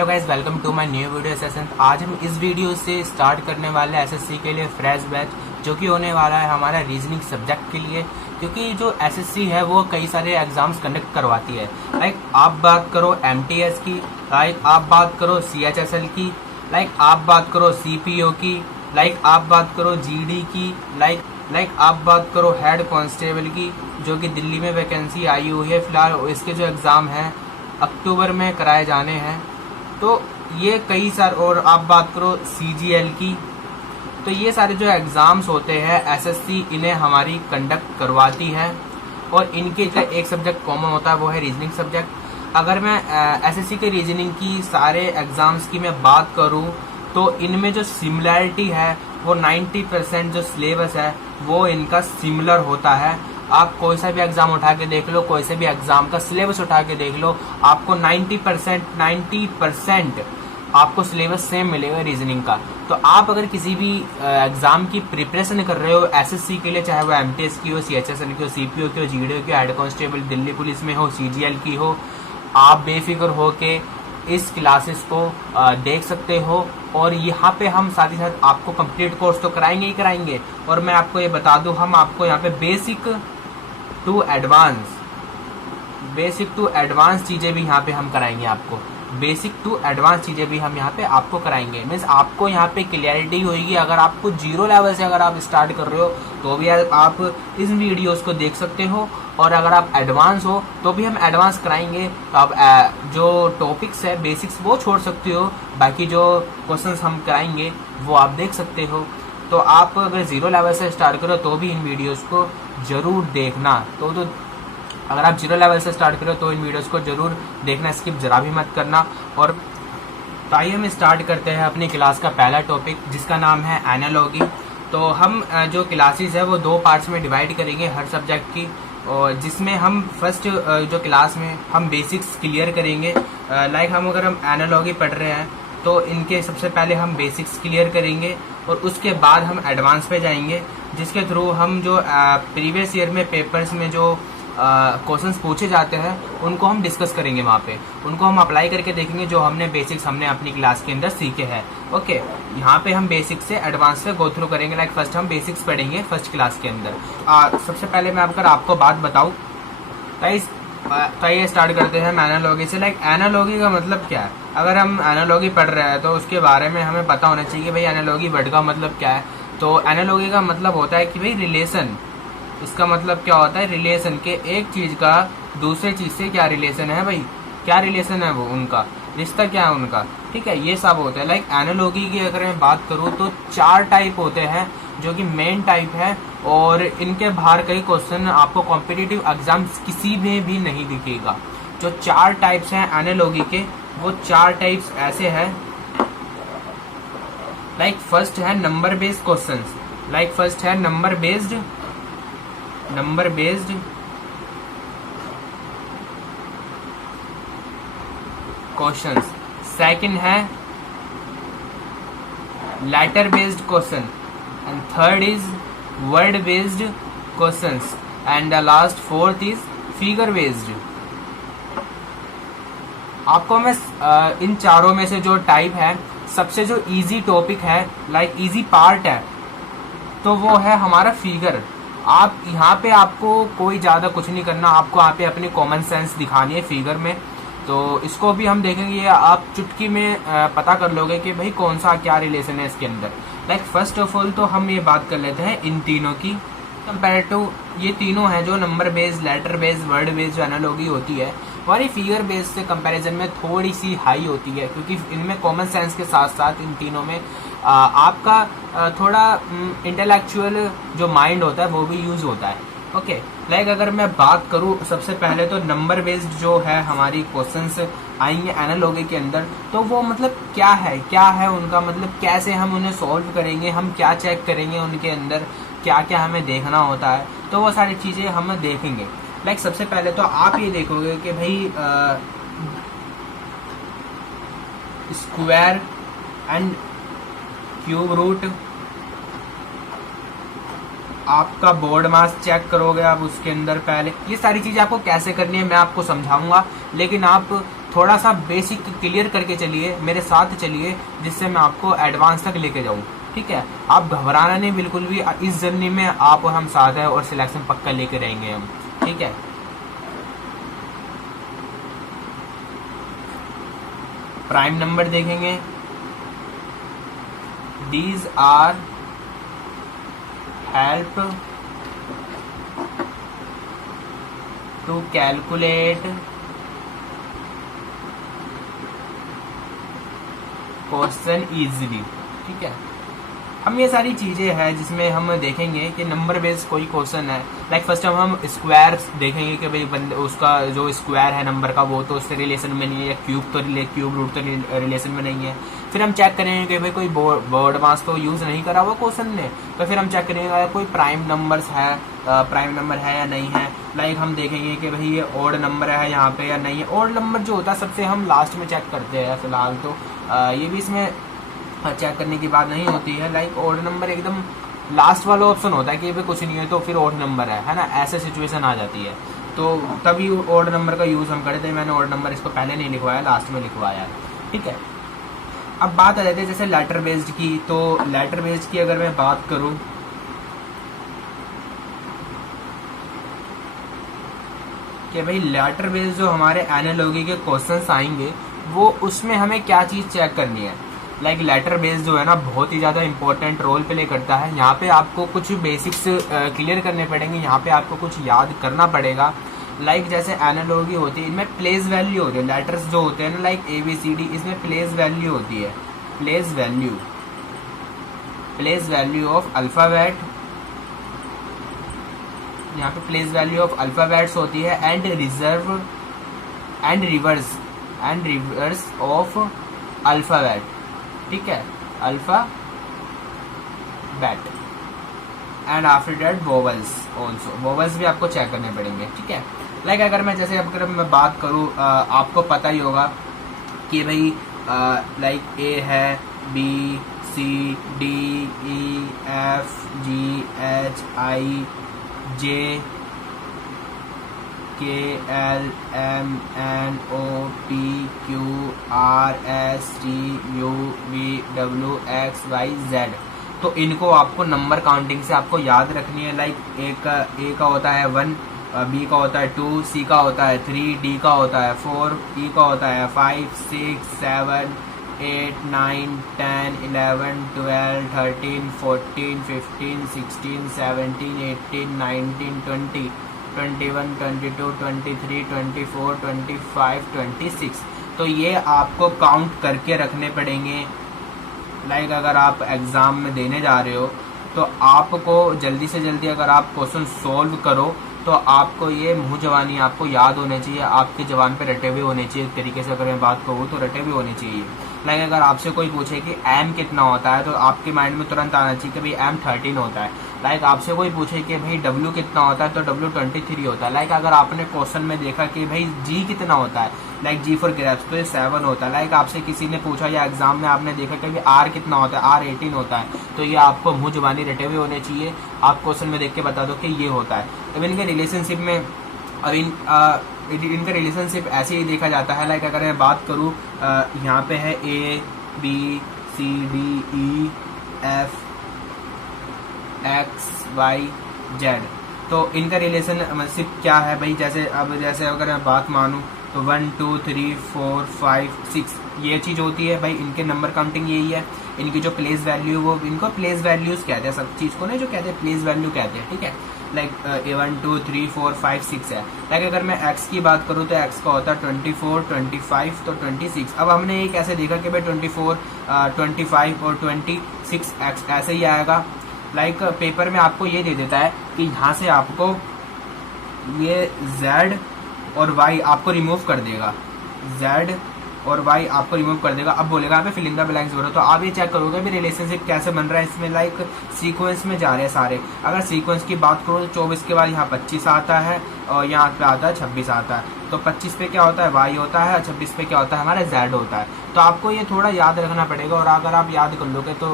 Hello guys, welcome to my new video session. आज हम इस वीडियो से स्टार्ट करने वाले हैं एसएससी के लिए फ्रेश बैच, जो कि होने वाला है हमारा रीजनिंग सब्जेक्ट के लिए। क्योंकि जो एसएससी है वो कई सारे एग्जाम्स कंडक्ट करवाती है। लाइक आप बात करो एमटीएस की, लाइक आप बात करो सीएचएसएल की, लाइक आप बात करो सीपीओ की, लाइक आप बात करो जीडी की, लाइक आप बात करो हेड कांस्टेबल की, जो कि दिल्ली में वैकेंसी आई हुई है फिलहाल। इसके जो एग्ज़ाम हैं अक्टूबर में कराए जाने हैं। तो ये कई सारे, और आप बात करो सीजीएल की, तो ये सारे जो एग्ज़ाम्स होते हैं एसएससी इन्हें हमारी कंडक्ट करवाती है। और इनके एक सब्जेक्ट कॉमन होता है, वो है रीजनिंग सब्जेक्ट। अगर मैं एसएससी के रीजनिंग की सारे एग्ज़ाम्स की मैं बात करूं तो इनमें जो सिमिलैरिटी है वो 90% जो सिलेबस है वो इनका सिमिलर होता है। आप कोई सा भी एग्जाम उठा के देख लो, कोई से भी एग्जाम का सिलेबस उठा के देख लो, आपको 90% आपको सिलेबस सेम मिलेगा रीजनिंग का। तो आप अगर किसी भी एग्जाम की प्रिपरेशन कर रहे हो एसएससी के लिए, चाहे वो एमटीएस की हो, सीएचएसएल की हो, सीपीओ की हो, जीडी की हो, हेड कांस्टेबल दिल्ली पुलिस में हो, सीजीएल की हो, आप बेफिक्र हो के इस क्लासेस को देख सकते हो। और यहाँ पे हम साथ ही साथ आपको कंप्लीट कोर्स तो कराएंगे ही कराएंगे। और मैं आपको ये बता दूं, हम आपको यहाँ पे बेसिक टू एडवांस चीज़ें भी यहाँ पे हम कराएंगे आपको। बेसिक टू एडवांस चीज़ें भी हम यहाँ पे आपको कराएंगे। मीन्स आपको यहाँ पे क्लियरिटी होगी। अगर आपको जीरो लेवल से अगर आप स्टार्ट कर रहे हो तो भी आप इस वीडियोस को देख सकते हो, और अगर आप एडवांस हो तो भी हम एडवांस कराएंगे। तो आप जो टॉपिक्स है बेसिक्स वो छोड़ सकते हो, बाकी जो क्वेश्चंस हम कराएंगे वो आप देख सकते हो। तो आप अगर जीरो लेवल से स्टार्ट करो तो भी इन वीडियोस को जरूर देखना। तो अगर आप जीरो लेवल से स्टार्ट करो तो इन वीडियोस को जरूर देखना, स्किप जरा भी मत करना। और तो आइए हम स्टार्ट करते हैं अपनी क्लास का पहला टॉपिक, जिसका नाम है एनालॉगी। तो हम जो क्लासेस है वो दो पार्ट्स में डिवाइड करेंगे हर सब्जेक्ट की, और जिसमें हम फर्स्ट जो क्लास में हम बेसिक्स क्लियर करेंगे। लाइक अगर हम एनालॉगी पढ़ रहे हैं तो इनके सबसे पहले हम बेसिक्स क्लियर करेंगे, और उसके बाद हम एडवांस पे जाएंगे, जिसके थ्रू हम जो प्रीवियस ईयर में पेपर्स में जो क्वेश्चंस पूछे जाते हैं उनको हम डिस्कस करेंगे। वहाँ पे उनको हम अप्लाई करके देखेंगे, जो हमने बेसिक्स हमने अपनी क्लास के अंदर सीखे हैं। ओके, यहाँ पे हम बेसिक्स से एडवांस से गो थ्रू करेंगे। लाइक फर्स्ट हम बेसिक्स पढ़ेंगे फर्स्ट क्लास के अंदर। सबसे पहले मैं अगर आपको बात बताऊँ तो ये स्टार्ट करते हैं एनालॉगी से। लाइक एनालॉगी का मतलब क्या है? अगर हम एनालॉगी पढ़ रहे हैं तो उसके बारे में हमें पता होना चाहिए कि भाई एनालॉगी वर्ड का मतलब क्या है। तो एनालॉगी का मतलब होता है कि भाई रिलेशन। इसका मतलब क्या होता है? रिलेशन के एक चीज का दूसरे चीज से क्या रिलेशन है, भाई क्या रिलेशन है, वो उनका रिश्ता क्या है उनका, ठीक है, ये सब होता है। लाइक एनालॉगी की अगर मैं बात करूँ तो 4 टाइप होते हैं, जो कि मेन टाइप है, और इनके बाहर कई क्वेश्चन आपको कॉम्पिटिटिव एग्जाम्स किसी में भी नहीं दिखेगा। जो 4 टाइप्स हैं एनालॉगी के, वो 4 टाइप्स ऐसे हैं। लाइक फर्स्ट है number based questions. Like first है नंबर बेस्ड क्वेश्चंस। सेकंड है letter based question, and third is word based questions, and the last fourth is figure based. आपको मैं इन चारों में से जो टाइप है, सबसे जो इजी टॉपिक है, लाइक इजी पार्ट है, तो वो है हमारा फिगर। आप यहाँ पे आपको कोई ज़्यादा कुछ नहीं करना, आपको यहाँ पे अपनी कॉमन सेंस दिखानी है फिगर में। तो इसको भी हम देखेंगे, आप चुटकी में पता कर लोगे कि भाई कौन सा क्या रिलेशन है इसके अंदर। लाइक फर्स्ट ऑफ ऑल तो हम ये बात कर लेते हैं इन तीनों की कंपेयर टू। ये तीनों हैं जो number based, letter based, word based जो एनालॉगी होती है, हमारी फिगर बेस्ड से कंपैरिजन में थोड़ी सी हाई होती है, क्योंकि इनमें कॉमन सेंस के साथ साथ इन तीनों में आपका थोड़ा इंटेलेक्चुअल जो माइंड होता है वो भी यूज होता है। ओके, लाइक अगर मैं बात करूँ सबसे पहले तो नंबर बेस्ड जो है हमारी क्वेश्चंस आएंगे एनालॉगी के अंदर, तो वो मतलब क्या है उनका मतलब, कैसे हम उन्हें सॉल्व करेंगे, हम क्या चेक करेंगे उनके अंदर, क्या क्या हमें देखना होता है, तो वो सारी चीज़ें हम देखेंगे। लाइक सबसे पहले तो आप ये देखोगे कि भाई स्क्वायर एंड क्यूब रूट, आपका बोर्ड मास चेक करोगे आप उसके अंदर पहले। ये सारी चीज़ें आपको कैसे करनी है मैं आपको समझाऊंगा, लेकिन आप थोड़ा सा बेसिक क्लियर करके चलिए, मेरे साथ चलिए, जिससे मैं आपको एडवांस तक लेके जाऊँ। ठीक है, आप घबराना नहीं बिल्कुल भी, इस जर्नी में आप और हम साथ हैं और सिलेक्शन पक्का लेके रहेंगे हम। ठीक है, प्राइम नंबर देखेंगे, these are help to calculate question easily. ठीक है, हम ये सारी चीज़ें हैं जिसमें हम देखेंगे कि नंबर बेस्ड कोई क्वेश्चन है। लाइक फर्स्ट हम स्क्वायर देखेंगे कि भाई बंदे उसका जो स्क्वायर है नंबर का वो तो उससे रिलेशन में नहीं है, या क्यूब रूट तो रिलेशन में नहीं है। फिर हम चेक करेंगे कि भाई कोई बोर्ड मास तो यूज़ नहीं करा हुआ क्वेश्चन ने, तो फिर हम चेक करेंगे कोई प्राइम नंबर है या नहीं है। लाइक हम देखेंगे कि भाई ये ऑड नंबर है यहाँ पे या नहीं है। ऑड नंबर जो होता है सबसे हम लास्ट में चेक करते हैं फिलहाल, तो ये भी इसमें चेक करने की बात नहीं होती है। लाइक ऑड नंबर एकदम लास्ट वाला ऑप्शन होता है कि भाई कुछ नहीं है तो फिर ऑड नंबर है ना, ऐसे सिचुएशन आ जाती है, तो तभी ऑड नंबर का यूज़ हम करते हैं। मैंने ऑड नंबर इसको पहले नहीं लिखवाया, लास्ट में लिखवाया। ठीक है, अब बात आ जाती है जैसे लेटर बेस्ड की। तो लेटर बेस्ड की अगर मैं बात करूं कि भाई लेटर बेस्ड जो हमारे एनालॉजी के क्वेश्चंस आएंगे वो उसमें हमें क्या चीज़ चेक करनी है। लाइक लेटर बेस्ड जो है ना बहुत ही ज़्यादा इंपॉर्टेंट रोल प्ले करता है। यहाँ पे आपको कुछ बेसिक्स क्लियर करने पड़ेंगे, यहाँ पे आपको कुछ याद करना पड़ेगा। लाइक जैसे एनालॉजी होती है, इनमें प्लेस वैल्यू होती है। लेटर्स जो होते हैं ना लाइक ABCD, इसमें प्लेस वैल्यू होती है, प्लेस वैल्यू ऑफ अल्फ़ाबेट। यहाँ पे प्लेस वैल्यू ऑफ अल्फ़ाबेट्स होती है एंड रिवर्स ऑफ अल्फ़ाबेट। ठीक है, alphabet and after that vowels also, vowels भी आपको चेक करने पड़ेंगे। ठीक है, लाइक अगर मैं जैसे अगर मैं बात करूँ, आपको पता ही होगा कि भाई लाइक A है, B C D E F G H I J K L M N O P Q R S T U V W X Y Z। तो इनको आपको नंबर काउंटिंग से आपको याद रखनी है। लाइक A का होता है 1, B का होता है 2, C का होता है 3, D का होता है 4, E का होता है 5, 6, 7, 8, 9, 10, 11, 12, 13, 14, 15, 16, 17, 18, 19, 20, 21, 22, 23, 24, 25, 26। तो ये आपको काउंट करके रखने पड़ेंगे। लाइक अगर आप एग्ज़ाम में देने जा रहे हो तो आपको जल्दी से जल्दी अगर आप क्वेश्चन सॉल्व करो तो आपको ये मुँह जबानी आपको याद होने चाहिए, आपके जबान पे रटे हुए होने चाहिए। एक तरीके से अगर मैं बात करूँ तो रटे हुए होने चाहिए। लाइक अगर आपसे कोई पूछे कि M कितना होता है तो आपके माइंड में तुरंत आना चाहिए कि भाई M 13 होता है। लाइक आपसे कोई पूछे कि भाई W कितना होता है तो W 23 होता है। लाइक अगर आपने क्वेश्चन में देखा कि भाई G कितना होता है, लाइक G फॉर ग्रेप्स, तो ये 7 होता है। लाइक आपसे किसी ने पूछा या एग्जाम में आपने देखा कि भाई R कितना होता है, R 18 होता है। तो ये आपको मुँह जुबानी रटे हुए होने चाहिए, आप क्वेश्चन में देख के बता दो कि ये होता है। अब इनके रिलेशनशिप में इनका रिलेशनशिप ऐसे ही देखा जाता है। लाइक अगर मैं बात करूँ, यहाँ पे है A B C D E F X Y Z। तो इनका रिलेशनशिप क्या है भाई, जैसे अगर मैं बात मानूँ तो 1 2 3 4 5 6 ये चीज़ होती है भाई। इनके नंबर काउंटिंग यही है। इनकी जो प्लेस वैल्यू वो इनको प्लेस वैल्यूज कहते हैं, सब चीज़ को ना जो कहते हैं प्लेस वैल्यू कहते हैं। ठीक है, लाइक 1 2 3 4 5 6 है। लाइक अगर मैं x की बात करूँ तो x का होता है 24 25 तो 26। अब हमने ये कैसे देखा कि भाई 24 25 और 26 x ऐसे ही आएगा। लाइक पेपर में आपको ये दे देता है कि यहाँ से आपको ये z और y आपको रिमूव कर देगा, z और y आपको रिमूव कर देगा। अब बोलेगा यहाँ पे फिल इन द ब्लैंक्स भरो, तो आप ये चेक करोगे भी रिलेशनशिप कैसे बन रहा है इसमें। लाइक सीक्वेंस में जा रहे हैं सारे। अगर सीक्वेंस की बात करो तो 24 के बाद यहाँ 25 आता है और यहाँ पे आता है 26 आता है। तो 25 पे क्या होता है, y होता है, 26 पे क्या होता है, हमारा z होता है। तो आपको ये थोड़ा याद रखना पड़ेगा, और अगर आप याद कर लोगे तो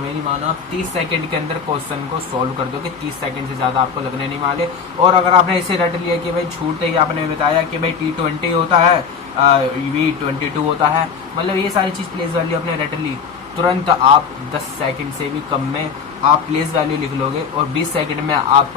मेरी मानो आप 30 सेकंड के अंदर क्वेश्चन को सॉल्व कर दोगे। 30 सेकंड से ज़्यादा आपको लगने नहीं वाले। और अगर आपने इसे रट लिया कि भाई छूटते ही आपने बताया कि भाई T20 होता है, V22 होता है, मतलब ये सारी चीज़ प्लेस वैल्यू आपने रट ली, तुरंत आप 10 सेकंड से भी कम में आप प्लेस वैल्यू लिख लोगे, और 20 सेकंड में आप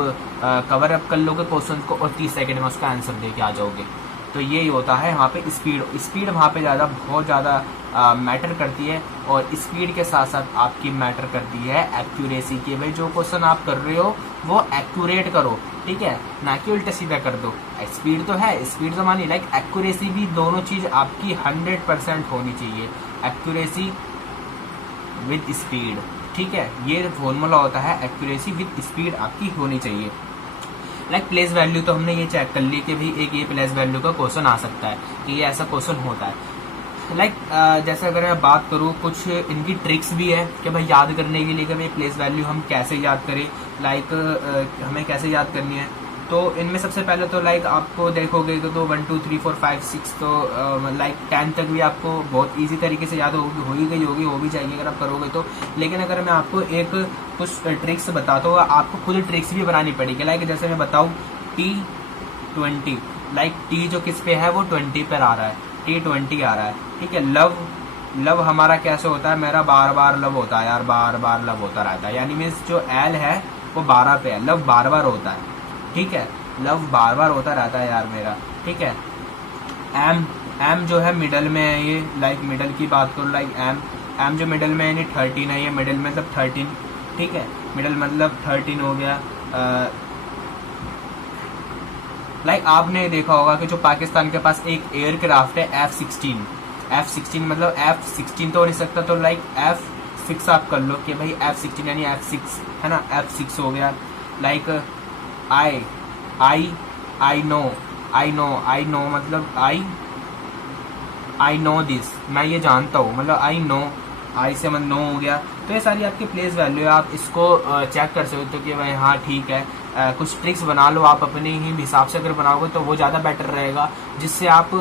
कवर अप कर लोगे क्वेश्चन को, और 30 सेकंड में उसका आंसर दे के आ जाओगे। तो यही होता है वहाँ पे स्पीड वहाँ पे बहुत ज़्यादा मैटर करती है। और स्पीड के साथ साथ आपकी मैटर करती है एक्यूरेसी की। भाई जो क्वेश्चन आप कर रहे हो वो एक्यूरेट करो, ठीक है, ना कि उल्टा सीधा कर दो। स्पीड तो है, स्पीड तो मानी, लाइक एक्यूरेसी भी, दोनों चीज़ आपकी 100% होनी चाहिए, एक्यूरेसी विद स्पीड, ठीक है। ये फॉर्मूला होता है, एक्यूरेसी विद स्पीड आपकी होनी चाहिए। लाइक प्लेस वैल्यू तो हमने ये चेक कर ली कि भाई एक ये प्लेस वैल्यू का क्वेश्चन आ सकता है, कि ये ऐसा क्वेश्चन होता है। लाइक जैसे अगर मैं बात करूँ, कुछ इनकी ट्रिक्स भी है कि भाई याद करने के लिए कि भाई प्लेस वैल्यू हम कैसे याद करें, लाइक हमें कैसे याद करनी है। तो इनमें सबसे पहले तो लाइक आपको देखोगे तो 1 2 3 4 5 6 तो लाइक 10 तक भी आपको बहुत इजी तरीके से याद हो ही गई होगी, हो भी जाएगी अगर आप करोगे तो। लेकिन अगर मैं आपको एक कुछ ट्रिक्स बताता हूँ, आपको खुद ट्रिक्स भी बनानी पड़ेगी। लाइक जैसे मैं बताऊँ T20, लाइक T जो किस पे है वो 20 पर आ रहा है, T20 आ रहा है, ठीक है। लव हमारा कैसे होता है, मेरा बार बार लव होता है यार, बार बार लव होता रहता है, यानी मीन्स जो L है वो 12 पे है, लव बार बार होता है, ठीक है, लव बार बार होता रहता है यार मेरा, ठीक है। एम जो है मिडल में है ये, लाइक मिडल की बात करो, लाइक एम जो मिडल में है ये 13 है, ये मिडल मतलब 13, ठीक है, मिडल मतलब 13 हो गया। लाइक आपने देखा होगा कि जो पाकिस्तान के पास एक एयरक्राफ्ट है F-16 मतलब F-16 तो हो नहीं सकता, तो लाइक F-6 आप कर लो कि भाई F-16 यानी F-6 है ना, F-6 हो गया। लाइक आई नो मतलब आई नो दिस, मैं ये जानता हूँ, मतलब आई नो, आई से मतलब नो हो गया। तो ये सारी आपकी प्लेस वैल्यू है, आप इसको चेक कर सकते हो कि भाई हाँ ठीक है। कुछ ट्रिक्स बना लो आप अपने ही हिसाब से, अगर बनाओगे तो वो ज़्यादा बेटर रहेगा, जिससे आप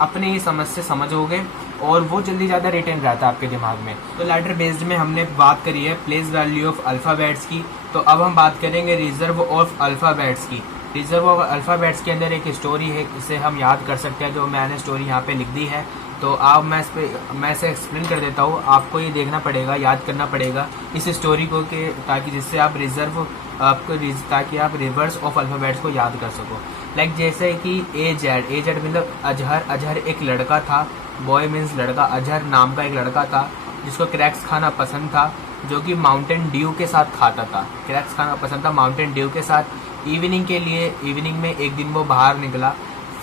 अपने ही समझ से समझोगे और वो जल्दी ज़्यादा रिटेन रहता है आपके दिमाग में। तो लेटर बेस्ड में हमने बात करी है प्लेस वैल्यू ऑफ अल्फ़ाबेट्स की, तो अब हम बात करेंगे रिजर्व ऑफ अल्फ़ाबेट्स की। रिजर्व ऑफ अल्फ़ाबेट्स के अंदर एक स्टोरी है, इसे हम याद कर सकते हैं, जो मैंने स्टोरी यहाँ पे लिख दी है। तो आप मैं इसे एक्सप्लेन कर देता हूँ, आपको ये देखना पड़ेगा, याद करना पड़ेगा इस स्टोरी को, कि ताकि जिससे आप ताकि आप रिवर्स ऑफ अल्फ़ाबेट्स को याद कर सको। लाइक जैसे कि ए जेड मतलब अजहर एक लड़का था, बॉय मीन्स लड़का, अजहर नाम का एक लड़का था जिसको क्रैक्स खाना पसंद था, जो कि माउंटेन ड्यू के साथ खाता था। क्रैक्स खाना पसंद था माउंटेन ड्यू के साथ। इवनिंग में एक दिन वो बाहर निकला,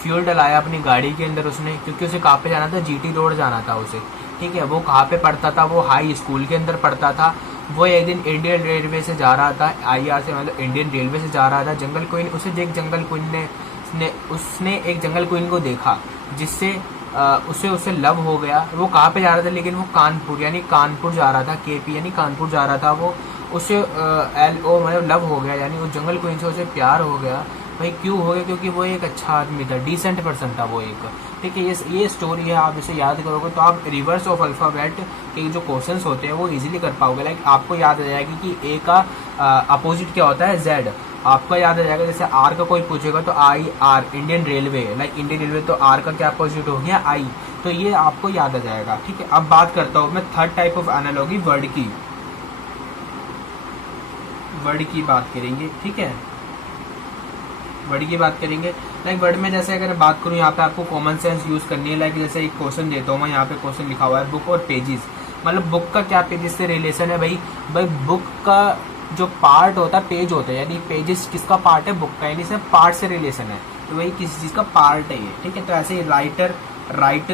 फ्यूल डलाया अपनी गाड़ी के अंदर उसने, क्योंकि उसे कहाँ पे जाना था, GT रोड जाना था उसे, ठीक है। वो कहाँ पे पढ़ता था, वो हाई स्कूल के अंदर पढ़ता था। वो एक दिन इंडियन रेलवे से जा रहा था, IR से मतलब इंडियन रेलवे से जा रहा था। जंगल क्वीन उसने एक जंगल क्वीन को देखा, जिससे उसे लव हो गया। वो कहाँ पे जा रहा था, लेकिन वो कानपुर जा रहा था, KP यानी कानपुर जा रहा था वो। उसे LO मतलब लव हो गया, यानी उस जंगल क्वीन से उसे प्यार हो गया। भाई क्यों हो गया, क्योंकि वो एक अच्छा आदमी था, डिसेंट पर्सन था वो एक, ठीक है। ये स्टोरी है, आप इसे याद करोगे तो आप रिवर्स ऑफ अल्फ़ाबेट के जो क्वेश्चंस होते हैं वो इजीली कर पाओगे। लाइक आपको याद आ जाएगी कि A का अपोजिट क्या होता है, Z, आपको याद आ जाएगा। जैसे R का कोई पूछेगा तो IR Indian railway, like Indian railway, तो R का क्या अपोजिट हो गया, I, तो ये आपको याद आ जाएगा, ठीक है। अब बात करता हूँ मैं third type of analogy, word की बात करेंगे, ठीक है, वर्ड की बात करेंगे। लाइक वर्ड में जैसे अगर बात करूँ, यहाँ पे आपको कॉमन सेंस यूज़ करनी है। लाइक जैसे एक क्वेश्चन देता हूँ मैं, यहाँ पे क्वेश्चन लिखा हुआ है बुक और पेजेस, मतलब बुक का क्या पेजेस से रिलेशन है। भाई बुक का जो पार्ट होता है पेज होता है, यानी पेजेस किसका पार्ट है, बुक का, यानी इसमें पार्ट से रिलेशन है, तो वही किसी चीज़ का पार्ट है ये, ठीक है। तो ऐसे राइट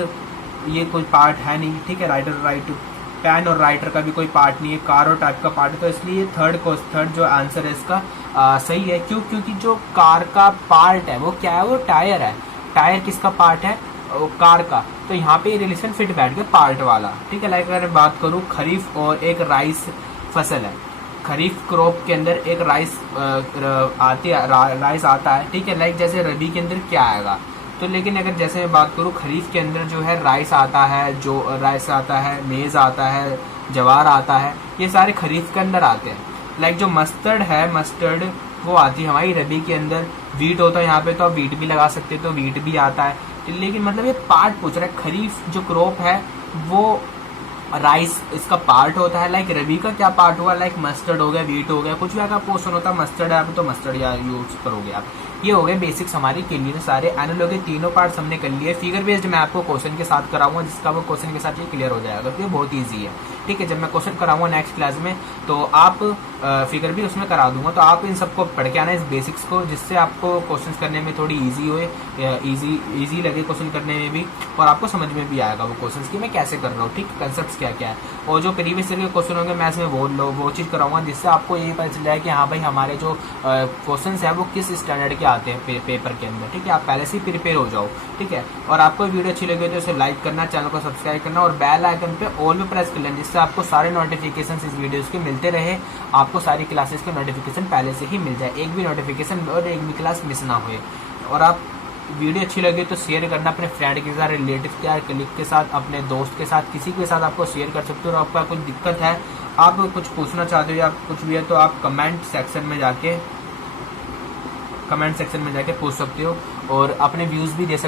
ये कोई पार्ट है नहीं, ठीक है, राइट। पेन और राइटर का भी कोई पार्ट नहीं है, कार और टाइप का पार्ट है। तो इसलिए थर्ड जो आंसर है इसका सही है। क्योंकि जो कार का पार्ट है वो क्या है, वो टायर है। टायर किसका पार्ट है, कार का, तो यहाँ पे रिलेशन फिट बैठ गया पार्ट वाला, ठीक है। लाइक अगर बात करूँ खरीफ और एक राइस फसल है, खरीफ क्रॉप के अंदर एक राइस राइस आता है, ठीक है। लाइक जैसे रबी के अंदर क्या आएगा, तो लेकिन अगर जैसे मैं बात करूँ खरीफ के अंदर जो है राइस आता है, जो राइस आता है, मेज़ आता है, जवार आता है, ये सारे खरीफ के अंदर आते हैं। लाइक जो मस्टर्ड है, मस्टर्ड वो आती है हमारी रबी के अंदर। वीट होता है यहाँ पे, तो आप वीट भी लगा सकते हो, तो वीट भी आता है। लेकिन मतलब ये पार्ट पूछ रहा है, खरीफ जो क्रॉप है वो राइस इसका पार्ट होता है। लाइक रबी का क्या पार्ट हुआ, लाइक मस्टर्ड हो गया, वीट हो गया, कुछ भी अगर क्वेश्चन होता है मस्टर्ड है तो मस्टर्ड या यूज करोगे आप। ये हो गए बेसिक्स हमारे क्लियर सारे। एनालॉग के तीनों पार्ट्स हमने कर लिए। फिगर बेस्ड मैं आपको क्वेश्चन के साथ कराऊंगा, जिसका वो क्वेश्चन के साथ ये क्लियर हो जाएगा, तो ये बहुत ईजी है, ठीक है। जब मैं क्वेश्चन कराऊंगा नेक्स्ट क्लास में, तो आप फिगर भी उसमें करा दूंगा, तो आप इन सबको पढ़ के आना, इस बेसिक्स को, जिससे आपको क्वेश्चन करने में थोड़ी ईजी हो, ईजी लगे क्वेश्चन करने में भी, और आपको समझ में भी आएगा वो क्वेश्चन की मैं कैसे कर रहा हूँ, ठीक, कंसेप्ट क्या क्या है। और जो प्रीवियस ईयर के क्वेश्चन होंगे मैथ्स में वो चीज़ कराऊंगा, जिससे आपको ये पता चल जाए कि हाँ भाई हमारे जो क्वेश्चन है वो किस स्टैंडर्ड के आते हैं पेपर के अंदर, ठीक है। आप पहले से ही प्रिपेयर हो जाओ, ठीक है। और आपको वीडियो अच्छी लगी तो इसे लाइक करना, चैनल को सब्सक्राइब करना, और बेल आइकन पे ऑल में प्रेस कर लेना, जिससे आपको सारे नोटिफिकेशन इस वीडियोस के मिलते रहे, आपको सारी क्लासेस के नोटिफिकेशन पहले से ही मिल जाए, एक भी नोटिफिकेशन और एक भी क्लास मिस ना हुए। और आप वीडियो अच्छी लगी तो शेयर करना अपने फ्रेंड के साथ, रिलेटिव के साथ, कलीग के साथ, अपने दोस्त के साथ, किसी के साथ आपको शेयर कर सकते हो। और आपका कुछ दिक्कत है, आप कुछ पूछना चाहते हो या कुछ भी है, तो आप कमेंट सेक्शन में जाके पूछ सकते हो, और अपने व्यूज़ भी दे सकते हो।